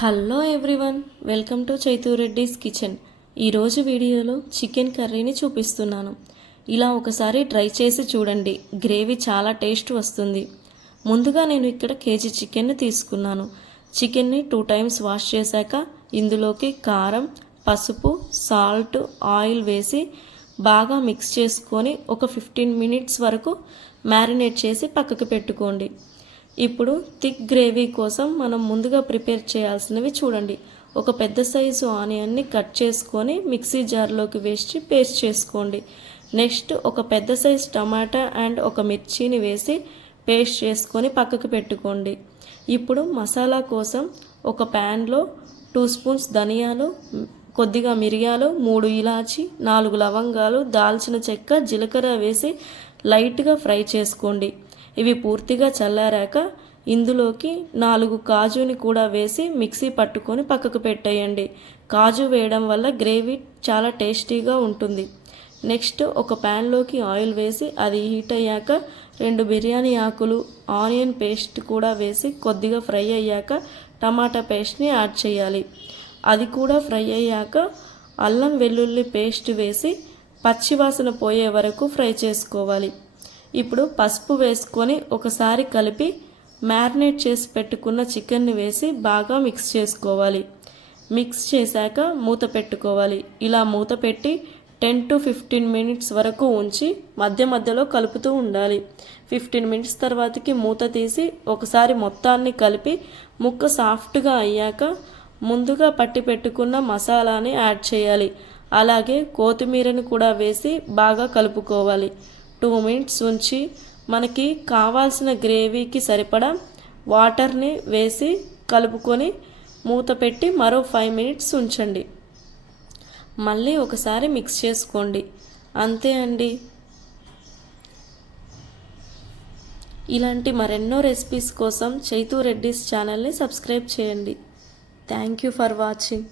Hello everyone welcome to Chaitu Reddy's kitchen. ఈరోజు వీడియోలో chicken కర్రీని చూపిస్తున్నాను. ఇలా ఒకసారి ట్రై చేసి చూడండి గ్రేవీ చాలా టేస్ట్ వస్తుంది. ముందుగా నేను ఇక్కడ కేజీ చికెన్ని తీసుకున్నాను. చికెన్ని టూ టైమ్స్ వాష్ చేశాక ఇందులోకి కారం పసుపు సాల్ట్ ఆయిల్ వేసి బాగా మిక్స్ చేసుకొని ఒక ఫిఫ్టీన్ మినిట్స్ వరకు మ్యారినేట్ చేసి పక్కకు పెట్టుకోండి. ఇప్పుడు థిక్ గ్రేవీ కోసం మనం ముందుగా ప్రిపేర్ చేయాల్సినవి చూడండి. ఒక పెద్ద సైజు ఆనియన్ని కట్ చేసుకొని మిక్సీ జార్లోకి వేసి పేస్ట్ చేసుకోండి. నెక్స్ట్ ఒక పెద్ద సైజ్ టమాటా అండ్ ఒక మిర్చిని వేసి పేస్ట్ చేసుకొని పక్కకు పెట్టుకోండి. ఇప్పుడు మసాలా కోసం ఒక ప్యాన్లో టూ స్పూన్స్ ధనియాలు కొద్దిగా మిరియాలు మూడు ఇలాచి నాలుగు లవంగాలు దాల్చిన చెక్క జీలకర్ర వేసి లైట్గా ఫ్రై చేసుకోండి. ఇవి పూర్తిగా చల్లారాక ఇందులోకి నాలుగు కాజుని కూడా వేసి మిక్సీ పట్టుకొని పక్కకు పెట్టేయండి. కాజు వేయడం వల్ల గ్రేవీ చాలా టేస్టీగా ఉంటుంది. నెక్స్ట్ ఒక ప్యాన్లోకి ఆయిల్ వేసి అది హీట్ అయ్యాక రెండు బిర్యానీ ఆకులు ఆనియన్ పేస్ట్ కూడా వేసి కొద్దిగా ఫ్రై అయ్యాక టమాటా పేస్ట్ని యాడ్ చేయాలి. అది కూడా ఫ్రై అయ్యాక అల్లం వెల్లుల్లి పేస్ట్ వేసి పచ్చివాసన పోయే వరకు ఫ్రై చేసుకోవాలి. ఇప్పుడు పసుపు వేసుకొని ఒకసారి కలిపి మ్యారినేట్ చేసి పెట్టుకున్న చికెన్ని వేసి బాగా మిక్స్ చేసుకోవాలి. మిక్స్ చేశాక మూత పెట్టుకోవాలి. ఇలా మూత పెట్టి టెన్ టు ఫిఫ్టీన్ మినిట్స్ వరకు ఉంచి మధ్య మధ్యలో కలుపుతూ ఉండాలి. ఫిఫ్టీన్ మినిట్స్ తర్వాతకి మూత తీసి ఒకసారి మొత్తాన్ని కలిపి ముక్క సాఫ్ట్గా అయ్యాక ముందుగా పట్టి పెట్టుకున్న మసాలాని యాడ్ చేయాలి. అలాగే కొత్తిమీరని కూడా వేసి బాగా కలుపుకోవాలి. టూ మినిట్స్ ఉంచి మనకి కావాల్సిన గ్రేవీకి సరిపడా వాటర్ని వేసి కలుపుకొని మూత పెట్టి మరో ఫైవ్ మినిట్స్ ఉంచండి. మళ్ళీ ఒకసారి మిక్స్ చేసుకోండి. అంతే అండి. ఇలాంటి మరెన్నో రెసిపీస్ కోసం చైతూ రెడ్డిస్ ఛానల్ని సబ్స్క్రైబ్ చేయండి. Thank you for watching.